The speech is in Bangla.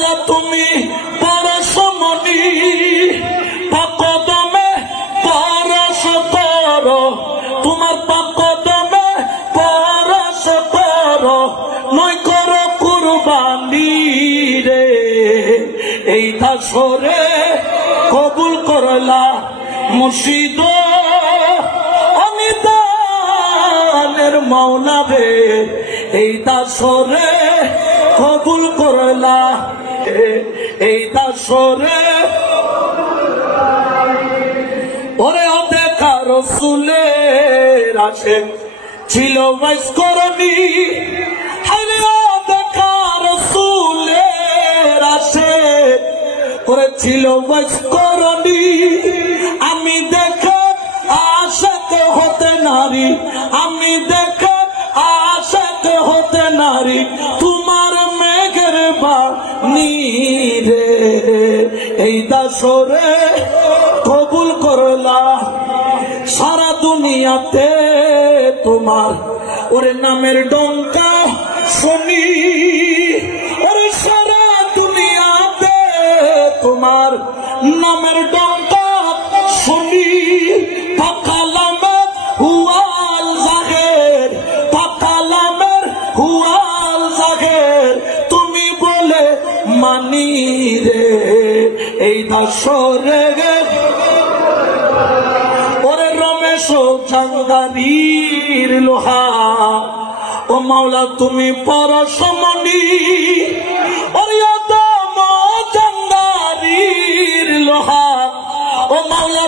মাওলা তুমি পরশমণি পাকদমে পরশ করো তোমার পাকদমে পরশ করো নয় করো কুরবানি রে এই দাসরে কবুল করলা মুর্শিদ অনিদানের মাওলা রে এই দাসরে কবুল করলা এই দাসরে ওরে দেখা রসুলের আশেক ছিল বয়স্করণী দেখা রসুলের আশেক করেছিল বয়স্করণী আমি দেখে আশেক হতে নারী আমি দেখে আশেক হতে নারী তোমার মেঘের বাণী রে এই দাসরে কবুল করলা সারা দুনিয়াতে তোমার ওরে নামের ডঙ্কা শুনি ওরে সারা দুনিয়াতে তোমার নামের ডঙ্কা শুনি পাকালামের হুয়াল জাগের পাকালামের হুয়াল জাগের তুমি বলে মানি রে এই দাসরে ওরে রমেশ চাঙ্গারির লোহা ও মাওলা তুমি পরশমণি ওরে চাঙ্গারির লোহা ও মাওলা